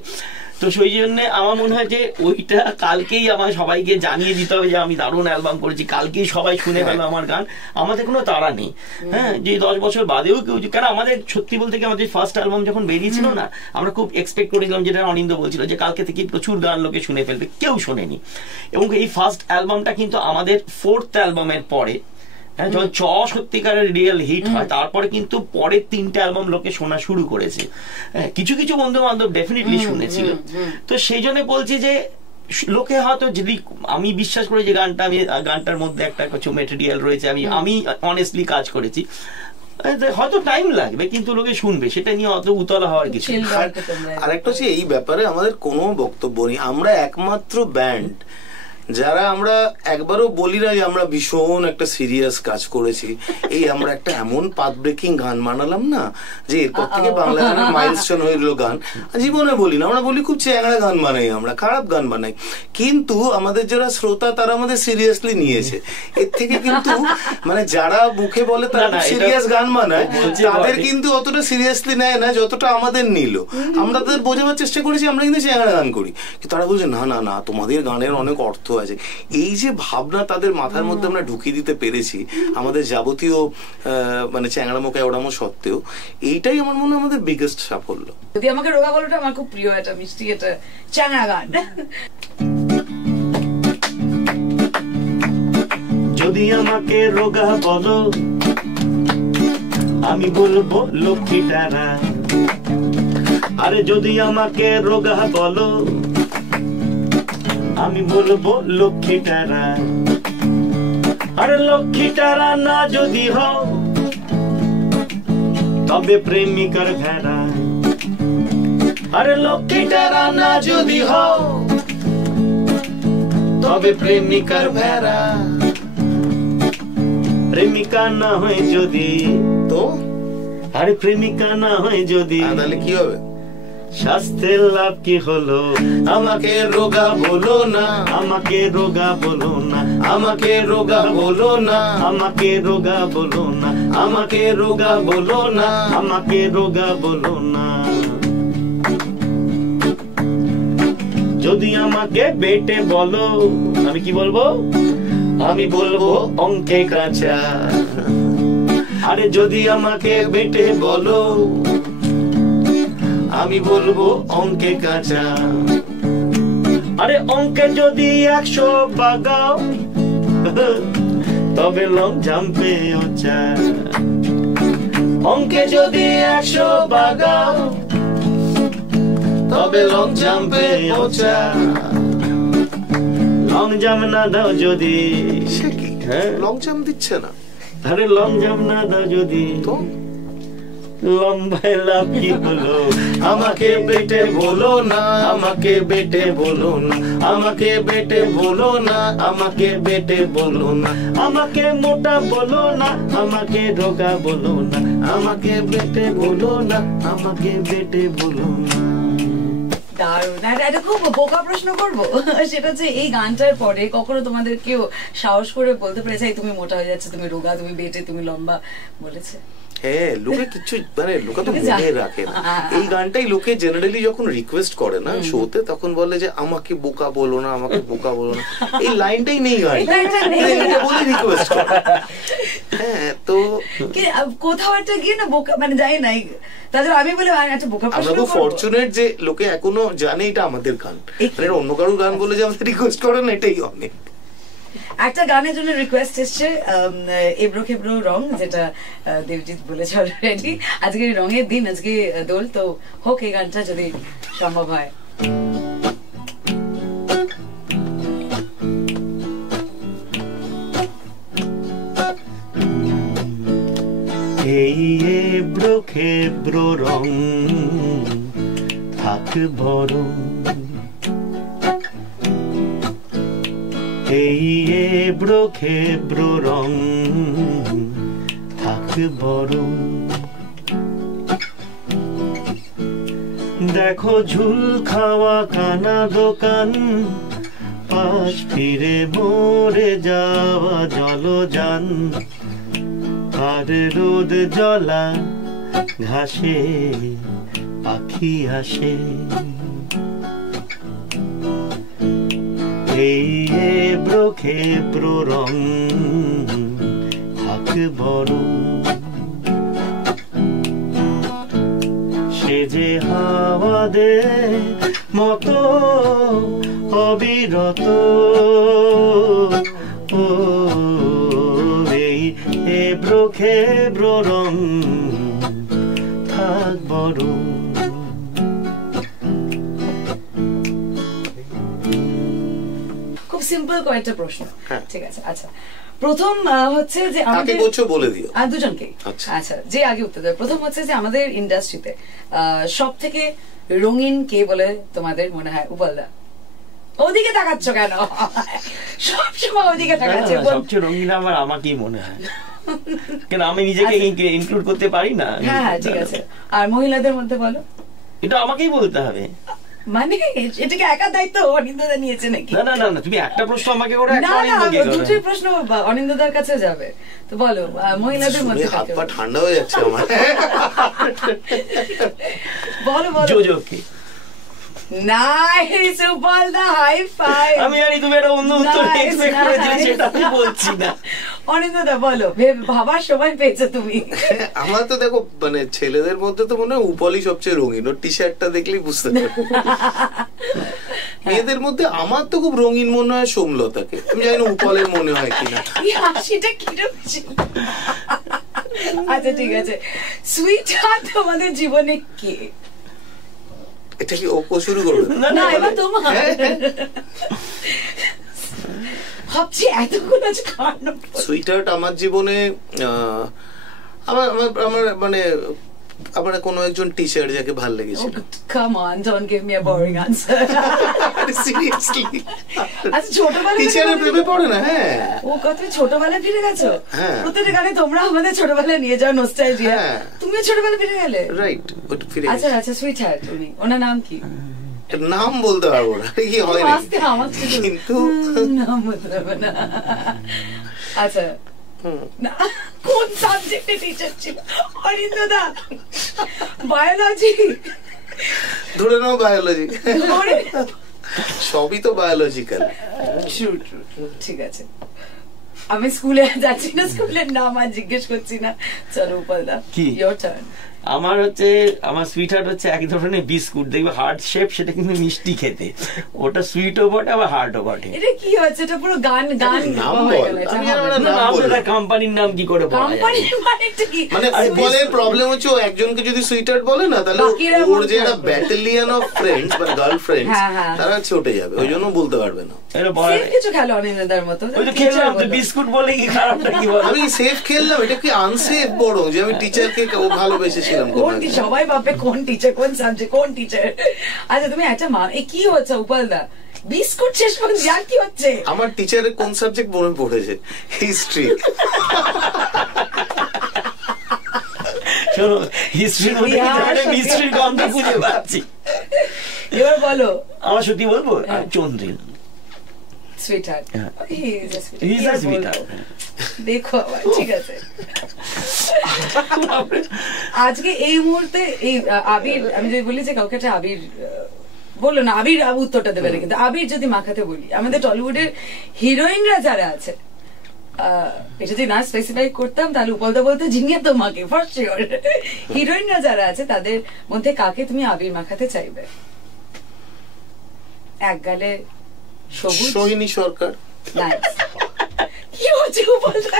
তো সেই জন্য আমার মনে হয় যে ওইটা কালকেই আমার সবাইকে জানিয়ে দিতে হবে যে আমি দারুণ অ্যালবাম করেছি, কালকেই সবাই শুনে গেল আমার গান, আমাদের কোনো তাড়া নেই, হ্যাঁ, যে 10 বছর বাদেও কেউ, কারণ আমাদের সত্যি বলতে কি আমাদের ফার্স্ট অ্যালবাম যখন বেরিয়েছিল না, আমরা খুব এক্সপেক্ট করেছিলাম, যেটা অনিন্দ বলছিল যে কালকে থেকে প্রচুর গান লোকে শুনে ফেলবে, কেউ শোনেনি। এবং এই ফার্স্ট অ্যালবামটা কিন্তু আমাদের 4th অ্যালবামের পরে, হ্যাঁ, যখন সত্যিকারের রিয়েল হিট হয়, তারপরে কিন্তু পরের 3টে অ্যালবাম লোকে শোনা শুরু করেছে, কিছু কিছু বন্ধু বান্ধব ডেফিনেটলি শুনেছিল। তো সেই জন্য বলছি যে লোকে হয়তো, যদি আমি বিশ্বাস করি যে গানটার মধ্যে একটা কিছু মেটেরিয়াল রয়েছে, আমি অনেস্টলি কাজ করেছি, হয়তো টাইম লাগবে কিন্তু লোকে শুনবে, সেটা নিয়ে অত উতলা হওয়ার কিছু। আর একটা হচ্ছে এই ব্যাপারে আমাদের কোনো বক্তব্য নেই, আমরা একমাত্র ব্যান্ড যারা আমরা একবারও বলি না যে আমরা ভীষণ একটা সিরিয়াস কাজ করেছি, এই আমরা একটা এমন পাথ ব্রেকিং গান বানালাম না যে এরপর থেকে বাংলা গানের মাইলস্টোন হয়ে গেল গান, জীবনে বলি না। আমরা বলি খুব চ্যাংড়া গান বানাই, আমরা খারাপ গান বানাই, কিন্তু আমাদের যারা শ্রোতা তারা আমাদের সিরিয়াসলি নিয়েছে। এর থেকে কিন্তু মানে যারা মুখে বলে তারা সিরিয়াস গান বানায়, তাদের কিন্তু অতটা সিরিয়াসলি নেয় না যতটা আমাদের নিল। আমরা তাদের বোঝাবার চেষ্টা করেছি আমরা কিন্তু চ্যাংড়া গান করি, তারা বলছে না না না তোমাদের গানের অনেক অর্থ আছে। এই যে ভাবনা তাদের মাথার মধ্যে আমরা ঢুকিয়ে দিতে পেরেছি আমাদের যাবতীয় মানে চ্যাংড়ামো কেওড়ামো সত্ত্বেও, এইটাই আমার মনে হয় আমাদের বিগেস্ট সাফল্য। যদি আমাকে রোগা বলোটা আমার খুব প্রিয়, এটা মিষ্টি, এটা চ্যাংড়া গান। যদি আমাকে রোগা বলো আমি বলবো লক্ষ্মীটারা, আরে যদি আমাকে রোগা বলো আমি বলবো লক্ষ্মীটারা, আরে লক্ষ্মীটারা না যদি হও তবে প্রেমিকার ভেড়া, আরে লক্ষ্মীটারা না যদি হও তবে প্রেমিকার ভেড়া, প্রেমিকা না হয় যদি, তো আরে প্রেমিকা না হয় যদি, তাহলে কি হবে? স্বাস্থ্যের লাভ কি হলো? আমাকে রোগা বলো না, আমাকে রোগা বলো না, আমাকে রোগা বলো না, আমাকে রোগা বলো না, আমাকে রোগা বলো না, আমাকে রোগা বলো না। যদি আমাকে বেটে বলো আমি কি বলবো? আমি বলবো অঙ্কে কাঁচা, আরে যদি আমাকে বেটে বলো আমি বলবো অঙ্কে কাঁচা, আরে অঙ্কে যদি 100 বাগাও তবে লং জাম্পে ওচা, অঙ্কে যদি 100 বাগাও তবে লং জাম্পে ওচা, লং জাম না দাও যদি। সে কি হ্যাঁ লং জাম দিচ্ছে না? আরে লং জাম না দাও যদি তো লম্বায় লাভ কি হলো, আমাকে বেটে বলো না, আমাকে বেটে বলো না, আমাকে বেটে বলো না, আমাকে বেটে বলো না, আমাকে মোটা বলো না, আমাকে রোগা বলো না, আমাকে বেটে বলো না, আমাকে বেটে বলো না। দারুণ। একটা খুব বোকা প্রশ্ন করবো, সেটা হচ্ছে এই গানটার পরে কখনো তোমাদের কেউ সাহস করে বলতে পেরেছে তুমি মোটা হয়ে যাচ্ছে, তুমি রোগা, তুমি বেটে, তুমি লম্বা বলেছে? হ্যাঁ, লোকে কিছু মানে লোকে তো মনে রাখে না। এই গানটাই লোকে জেনারেলি যখন রিকোয়েস্ট করে না শোতে, তখন বলে যে আমাকে বোকা বলো না, আমাকে বোকা বলো না। এই লাইনটাই নেই গান, এটা বলে রিকোয়েস্ট করে। হ্যাঁ, তো কোথাও একটা গিয়ে না বোকা মানে যাই নাই, তাদের আমি বলে একটা বোকা প্রশ্ন। আমরা খুব ফরচুনেট যে লোকে এখনো জানে এটা আমাদের গান, মানে অন্য কারোর গান বলে যে আমাদের রিকোয়েস্ট করে না, এটাই অনেক। একটা গানের জন্য রিকোয়েস্ট এসছে, এবড়ো খেবড়ো রং, যেটা দেবজিৎ বলেছে অলরেডি। আজকে রঙের দিন, আজকে দোল, তো হোক এই গানটা যদি সম্ভব হয়। এই এবড়ো খেবড়ো রং থাক বরং, এই এবড়ো খেবড়ো রং থাক বরং, দেখো ঝুল খাওয়া কানা দোকান, পাশ ফিরে মরে যাওয়া জলযান, আর রোদ জ্বলা ঘাসে পাখি আসে, এই এবড়ো খেবড়ো রং থাক বরং, সে যে হাওয়াদের মতো অবিরত, ও এই এবড়ো খেবড়ো রং থাক বরং। খুব সিম্পল কয়েকটা প্রশ্ন, ঠিক আছে? আচ্ছা, প্রথম হচ্ছে যে আমাকে বলছো বলে দিও, আর দুজনকে। আচ্ছা, যে আগে উত্তর দেবে। প্রথম হচ্ছে যে আমাদের ইন্ডাস্ট্রিতে সব থেকে রঙিন কে বলে তোমাদের মনে হয়? উপালদা, ওদিকে তাকাচ্ছ কেন? সবসময় ওদিকে তাকাচ্ছ। সবচেয়ে রঙিন আমার আমাকেই মনে হয়, কেন আমি নিজেকে ইনক্লুড করতে পারি না? হ্যাঁ, ঠিক আছে। আর মহিলাদের মধ্যে বলো। এটা আমাকেই বলতে হবে, মানে এটাকে একা দায়িত্ব অনিন্দা নিয়েছে নাকি? না না না, তুমি একটা প্রশ্ন আমাকে করো, না না, দুটো প্রশ্ন অনিন্দার কাছে যাবে। তো বলো, মহিলাদের মধ্যে হাত পা ঠান্ডা হয়ে যাচ্ছে আমার। বলো বলো। জোজোকে। নাইস উপালদা, হাই ফাইভ। আমি জানি তুমি একটা অন্য উত্তর এক্সপেক্ট করেছিলে, সেটা আমি বলছি না। অনিন্দা বলো, ভাবার সময় পেয়েছো তুমি। আমার তো দেখো মানে ছেলেদের মধ্যে তো মনে হয় উপলই সবচেয়ে রঙিন, ওর টি শার্টটা দেখলেই বুঝতে পারি। মেয়েদের মধ্যে আমার তো খুব রঙিন মনে হয় সোমলতাকে, আমি জানি না উপলের মনে হয় কিনা। হাসিটা কিরকম ছিল? আচ্ছা ঠিক আছে, সুইট হার্ট তোমাদের জীবনে কে? এটা কি ও শুরু করবে? না, এবার তোমার। ভাবছি এতক্ষণ আছে কারণ সুইটহার্ট আমার জীবনে আমার আমার মানে আমার কোনো একজন টিচার যাকে ভালো লেগেছিল। Come on, don't give me a boring answer. Seriously, আচ্ছা ছোটবেলায় টিচারের প্রেমে পড়ে না? হ্যাঁ, ও কত ছোটবেলায় ফিরে গেছো। প্রত্যেকটা গানে তোমরা আমাদের ছোটবেলায় নিয়ে যাও, নস্টালজিয়া। তুমিও ছোটবেলায় ফিরে গেলে? রাইট, ওটা ফিরে। আচ্ছা আচ্ছা, সুইটহার্ট উনি, ওনার নাম কি? নাম বলতে পারবো না, কি হয় না কিন্তু নাম বলতে পারবো না। আচ্ছা, কোন সাবজেক্টে টিচার ছিল অরিন্দদা? বায়োলজি? ধরে নাও বায়োলজি, সবই তো বায়োলজিক্যাল। ঠিক আছে, আমি স্কুলে যাচ্ছি না, স্কুলের নাম আর জিজ্ঞেস করছি না। চলো উপালদা, ইয়োর টার্ন। আমার সুইটহার্ট হচ্ছে এক ধরনের বিস্কুট, দেখবে হার্ট শেপ, সেটা কিন্তু মিষ্টি খেতে, ওটা সুইটও বটে আবার হার্টও বটে। এটা কি হচ্ছে, এটা পুরো গান কোম্পানির নাম কি করে বলা যায়? মানে ফুটবলের প্রবলেম হচ্ছে, ও একজনকে যদি সুইটহার্ট বলে না, তাহলে ওর যে একটা ব্যাটালিয়ন অফ ফ্রেন্ডস বা গার্লফ্রেন্ড তারা ছুটে যাবে, ওই জন্য বলতে পারবে না। কিছু খেলো অনিন্দার মতো, বিস্কুট বলে কি খারাপটা কি বল? আমি সেফ খেললাম, এটা কি আনসেফ বড় যে আমি টিচারকে ভালোবেসেছিলাম? সবাই ভাববে কোন টিচার, কোন সাবজেক্ট, কোন টিচার। আচ্ছা তুমি একটা কি হচ্ছে উপালদা, বিস্কুট শেষ পর্যন্ত যা কি হচ্ছে? আমার টিচারের কোন সাবজেক্ট মনে পড়েছে? হিস্ট্রি। হিস্ট্রির গন্ধ খুঁজে পাচ্ছি। এবার বলো। আমার সত্যি বলবো, চন্দ্রিল সুইটহার্ট। দেখো ঠিক আছে। আজকে এই মুহূর্তে এই আবির, আমি যদি বলি যে কাউকে একটা আবির বললো না, আবির উত্তরটা দেবে না, কিন্তু আবির যদি মাখাতে বলি, আমাদের টলিউডের হিরোইনরা যারা আছে, এটা যদি না স্পেসিফাই করতাম তাহলে উপলদা বলতে ঝিঙে তোমাকে ফর শিওর। হিরোইনরা যারা আছে তাদের মধ্যে কাকে তুমি আবির মাখাতে চাইবে? এক গালে সবুজ, সোহিনী সরকার। কি হচ্ছে উপলদা?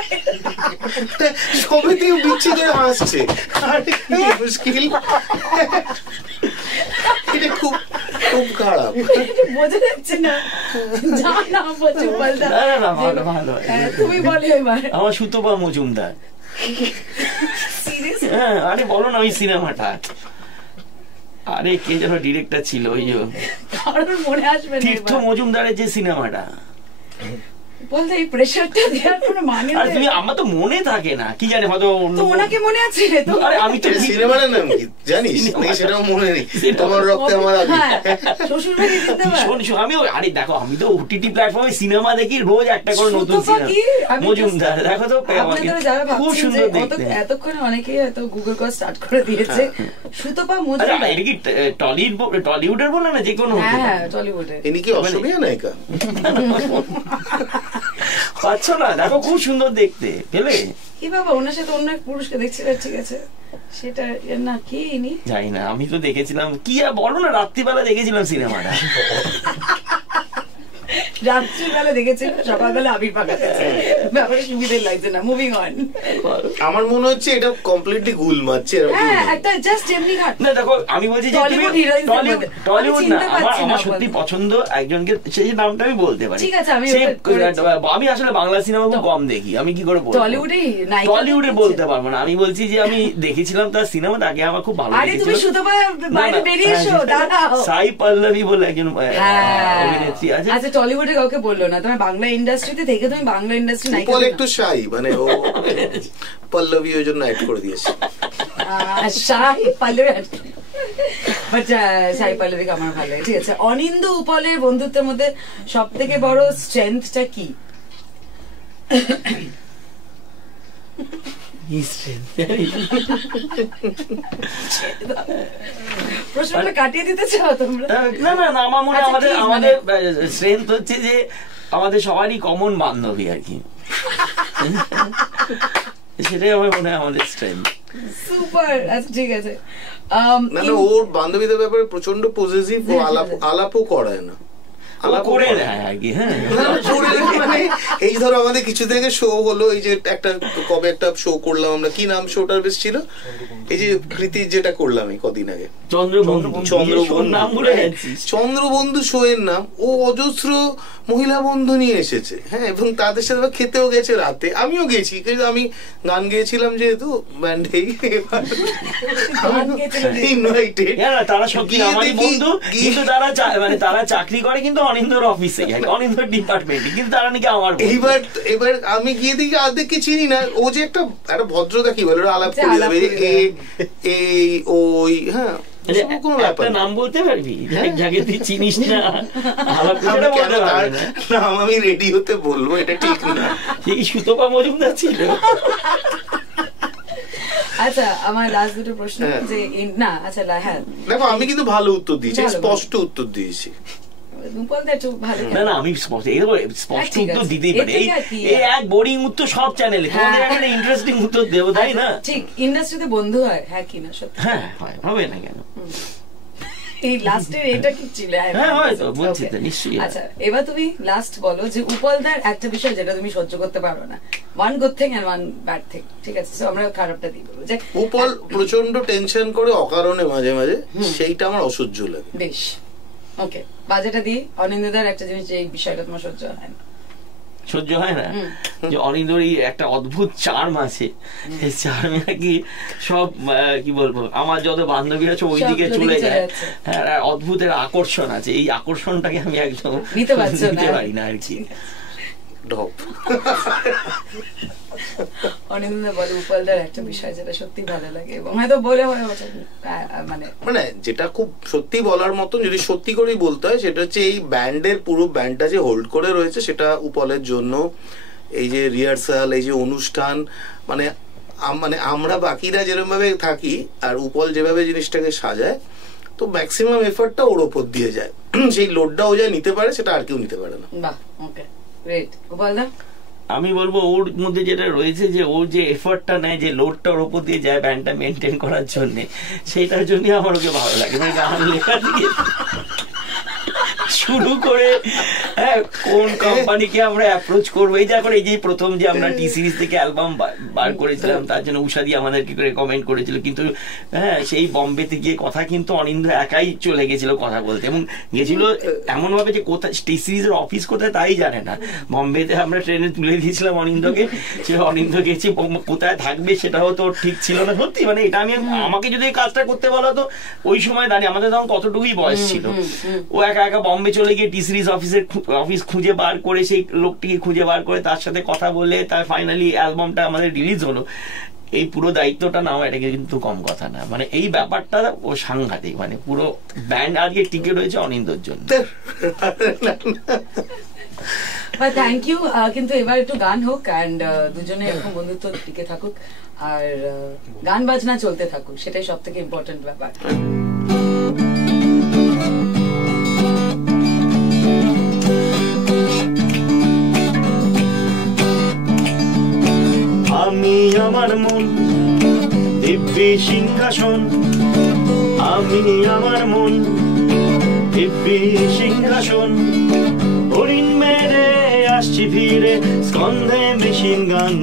সবেতেও বিচ্ছিন্ন হাসছে, মুশকিল, এটা খুব খুব খারাপ, বোঝা যাচ্ছে না। তুমি বলে এবার। আমার সুতপা মজুমদার। আরে বলো না ওই সিনেমাটা, আরে কে যেন ডিরেক্টর ছিল, ওই যে মনে আসবে তীর্থ মজুমদারের যে সিনেমাটা, বলতে এই প্রেসারটা দেওয়ার কোনো মানে নেই। তুমি আমার তো মনে থাকে না, কি জানি হয়তো ওনাকে মনে আছে। আরে আমি তো সিনেমার নাম কি জানিস? সেটাও মনে নেই। তোমার রক্তে আমার আগে শ্বশুরবাড়ি যেতে হয়। আমি আরে দেখো, আমি তো ওটিটি প্ল্যাটফর্মে সিনেমা দেখি রোজ, একটা করে নতুন সিনেমা। মজুমদার দেখো তো, খুব সুন্দর দেখতে। এতক্ষণে অনেকেই হয়তো গুগল কল স্টার্ট করে দিয়েছে। সুতপা মজুমদার এটা কি টলিউডের বলে না, যে কোনো? হ্যাঁ টলিউডের। ইনি কি অসমীয়া নায়িকা? আচ্ছা না, দেখো খুব সুন্দর দেখতে পেলে। কি বাবা, ওনার সাথে অন্য এক পুরুষকে দেখছি, ঠিক আছে সেটা না কি ইনি জানি না, আমি তো দেখেছিলাম, কি আর বলো না, রাত্রিবেলা দেখেছিলাম সিনেমাটা। রাত্রিবেলা দেখেছি, সকালবেলা আবির পাকাতে ব্যাপারে সুবিধে লাগছে না। Moving on. আমার মনে হচ্ছে এটা কমপ্লিটলি গুল মারছে একটা জাস্ট এমনি ঘাট না। দেখো আমি বলছি যে টলিউড না, আমার সত্যি পছন্দ একজনকে, সেই নামটা আমি বলতে পারি। ঠিক আছে, আমি আসলে বাংলা সিনেমা খুব কম দেখি, আমি কি করে বলবো? টলিউডে বলতে পারবো না। আমি বলছি যে আমি দেখেছিলাম তার সিনেমা, তাকে আমার খুব ভালো লেগেছিল। সাই পল্লবী বলে একজন অভিনেত্রী আছে। আচ্ছা টলিউডে কাউকে বললো না, তোমার বাংলা ইন্ডাস্ট্রিতে থেকে তুমি বাংলা ইন্ডাস্ট্রি নাই একটু শাই, মানে ও পল্লবী ওই জন্য অ্যাড করে দিয়েছে। শাই পল্লবী, শাই পল্লবীকে আমার ভালো লাগে। ঠিক আছে, অনিন্দু উপলের বন্ধুত্বের মধ্যে সব থেকে বড় স্ট্রেংথটা কি? প্রশ্নটা কাটিয়ে দিতে চাও তোমরা? না না না, আমার মনে হয় আমাদের স্ট্রেংথ হচ্ছে যে আমাদের সবারই কমন বান্ধবী আর কি, সেটাই আমার মনে হয় আমাদের স্ট্রেংথ। সুপার। আচ্ছা ঠিক আছে, ওর বান্ধবীদের ব্যাপারে প্রচন্ড পজিটিভ, ও আলাপও করায় না, করে দেয় আর কি। হ্যাঁ, মানে এই ধরো আমাদের কিছু থেকে শো হলো, এই যে একটা কবে একটা শো করলাম আমরা, কি নাম শোটার বেশ ছিল, এই যে কৃতির যেটা করলাম এই কদিন আগে, চন্দ্রবন্ধু শো এর নাম। ও অজস্র মহিলা বন্ধু নিয়ে এসেছে, হ্যাঁ, এবং তাদের সাথে খেতেও গেছে রাতে, আমিও গেছি, কিন্তু আমি গান গেয়েছিলাম যেহেতু ব্যান্ডেই, তারা সত্যি আমারই বন্ধু, কিন্তু তারা চাকরি করে কিন্তু অনিন্দর অফিসে, অনিন্দর ডিপার্টমেন্টে, কিন্তু তারা নাকি আমার। এবার আমি গিয়ে দেখি আর্ধেককে চিনি না, ও যে একটা ভদ্রতা কি বলে আলাপ করে যাবে, এই ওই, হ্যাঁ নাম বলতে পারবি, যাকে তুই চিনিস না নাম আমি রেডি হতে বলবো, এটা ঠিক না। এই সুতপা মজুমদার ছিল। আচ্ছা আমার লাস্ট দুটো প্রশ্ন যে না, আচ্ছা হ্যাঁ দেখো আমি কিন্তু ভালো উত্তর দিয়েছি, স্পষ্ট উত্তর দিয়েছি। উপলদা একটু ভালো না না, আমি স্পষ্ট উত্তর দিতেই পারি। এই এক বোরিং উত্তর সব চ্যানেলে, তোমাদের একটা ইন্টারেস্টিং উত্তর দেবো, তাই না? ঠিক, ইন্ডাস্ট্রিতে বন্ধু হয়, হ্যাঁ কি না সত্যি? হ্যাঁ হয়, হবে না কেন? এই লাস্টের এটা কি ছিল? হ্যাঁ হয়তো, বলছি তো নিশ্চয়ই। আচ্ছা, এবার তুমি লাস্ট বলো যে উপলদার একটা বিষয় যেটা তুমি সহ্য করতে পারো না, one good thing and one bad thing, ঠিক আছে? সো আমরা খারাপটা দিই, বলবো যে উপল প্রচন্ড টেনশন করে অকারণে মাঝে মাঝে, সেইটা আমার অসহ্য লাগে। বেশ, ওকে, বাজেটা দিই। অনিন্দ্যদার একটা জিনিস, এই বিষয়টা তোমার সহ্য হয় না? সহ্য হয় না যে অনিন্দর একটা অদ্ভুত চার্ম আছে, এই চার্মে নাকি সব কি বলবো, আমার যত বান্ধবীরা আছে ওইদিকে চলে যায়। হ্যাঁ, অদ্ভুত একটা আকর্ষণ আছে, এই আকর্ষণটাকে আমি একদম নিতে পারি না আর কি। অনিন্দা বলে উপলদার একটা বিষয় যেটা সত্যি ভালো লাগে, এবং হয়তো বলে মানে যেটা খুব সত্যি বলার মতন, যদি সত্যি করেই বলতে হয়, সেটা হচ্ছে এই ব্যান্ডের পুরো ব্যান্ডটা যে হোল্ড করে রয়েছে, সেটা উপলের জন্য। এই যে রিহার্সাল, এই যে অনুষ্ঠান, মানে আমরা বাকিরা যেরকম ভাবে থাকি আর উপল যেভাবে জিনিসটাকে সাজায়, তো ম্যাক্সিমাম এফর্টটা ওর ওপর দিয়ে যায়। সেই লোডটা ও যা নিতে পারে, সেটা আর কেউ নিতে পারে না। বাহ, ওকে, গ্রেট। উপলদা, আমি বলবো ওর মধ্যে যেটা রয়েছে, যে ওর যে এফর্টটা নেয়, যে লোডটা ওর উপর দিয়ে যায় ব্যান্ডটা মেনটেন করার জন্য, সেইটার জন্যই আমার ওকে ভালো লাগে। মানে গান লেখা দিয়ে শুরু করে কোন কোম্পানিকে আমরা অ্যাপ্রোচ করবো, এই যা করে, এই যে প্রথম যে আমরা টি সিরিজ থেকে অ্যালবাম বার করেছিলাম, তার জন্য উষাদি আমাদেরকে রেকমেন্ড করেছিল, কিন্তু হ্যাঁ সেই বম্বেতে গিয়ে কথা কিন্তু অনিন্দ্য একাই চলে গেছিল কথা বলতে, এবং গেছিল এমন ভাবে যে কোথায় টি সিরিজের অফিস কোথায় তাই জানে না। বম্বেতে আমরা ট্রেনে তুলে দিয়েছিলাম অনিন্দ্যকে, সে অনিন্দ্য গেছে, কোথায় থাকবে সেটাও তো ঠিক ছিল না। সত্যি মানে এটা আমাকে যদি এই কাজটা করতে বলো, তো ওই সময় দাঁড়িয়ে, আমাদের তখন কতটুকুই বয়স ছিল, ও একা একা বম্বে চলে গিয়ে টি সিরিজ অফিস খুঁজে বার করে, সেই লোকটিকে খুঁজে বার করে তার সাথে কথা বলে তার ফাইনালি অ্যালবামটা আমাদের রিলিজ হলো। এই পুরো দায়িত্বটা নেওয়া, এটা কিন্তু কম কথা না। মানে এই ব্যাপারটা ও সাংঘাতিক, মানে পুরো ব্যান্ড আজকে টিকে রয়েছে অনিন্দর জন্য। Thank you. কিন্তু এবার একটু গান হোক, অ্যান্ড দুজনে এরকম বন্ধুত্ব টিকে থাকুক, আর গান বাজনা চলতে থাকুক, সেটাই সব থেকে ইম্পর্টেন্ট ব্যাপার। আমি আমার মন দিব্যি সিংহাসন, আমি আমার মন দিব্যি সিংহাসন, হরিণ মেরে আসছি ফিরে, স্কন্ধে মেশিন গান,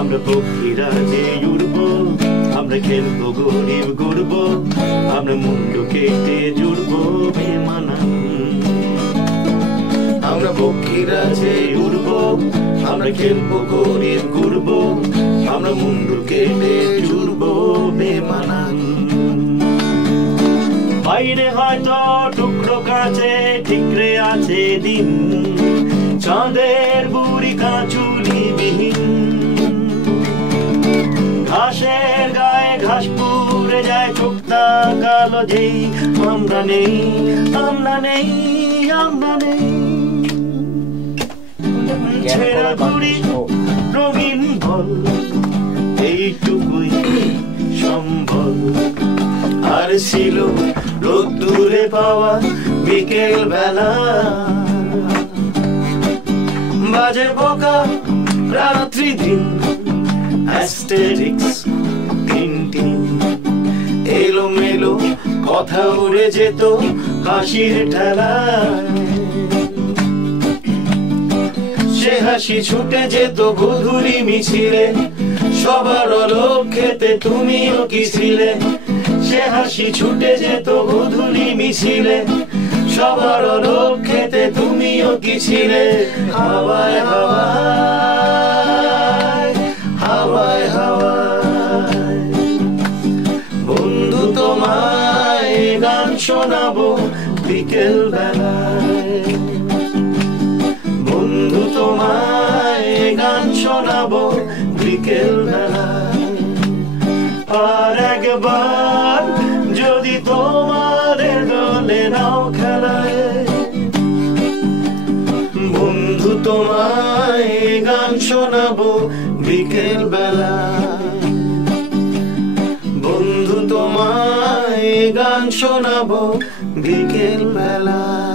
আমরা পক্ষীরা যে উড়ব, আমরা খেলবো গরিব গর্ব, আমরা মুন্ডু কেটে জুড়ব বেমানান, আমরা পক্ষীরা যে উড়ব, আমরা খেলবো গরিব গর্ব, আমরা মুন্ডু কেটে জুড়ব বেমানান। বাইরে হয়তো টুকরো কাছে ঠিকরে আছে দিন, চাঁদের বুড়ি কাঁচুলি বিহীন, ঘাসের গায়ে ঘাস পুড়ে যায়, চোখটা কালো যেই, আমরা নেই, আমরা নেই, আমরা নেই, ছেঁড়া বুড়ি রঙিন বল, এইটুকুই সম্বল। আর ছিল রোদ্দুরে পাওয়া বিকেল বেলা, বাজে বোকা রাত্রি দিন, অ্যাস্টেরিক্স টিনটিন, এলো মেলো কথা উড়ে যেত হাসির ঠেলায়, সে হাসি ছুটে যেত গধূলি মিছিলে, সবার লোক খেতে তুমিও কি ছিলে, সে হাসি ছুটে যেত গধূলি মিছিলে, সবার লোক খেতে তুমিও কি ছিলে, হাওয়ায় হাওয়ায়, হাওয়ায় হাওয়ায়, বন্ধু তোমায় গান শোনাবো বিকেল বেলায়, বন্ধু তোমায় গান শোনাবো বিকেল বেলায়, আর একবার যদি তোমাদের দলে নাও খেলায়, বন্ধু তোমায় গান শোনাবো বিকেল বেলায়, বন্ধু তোমায় গান শোনাবো বিকেল বেলায়।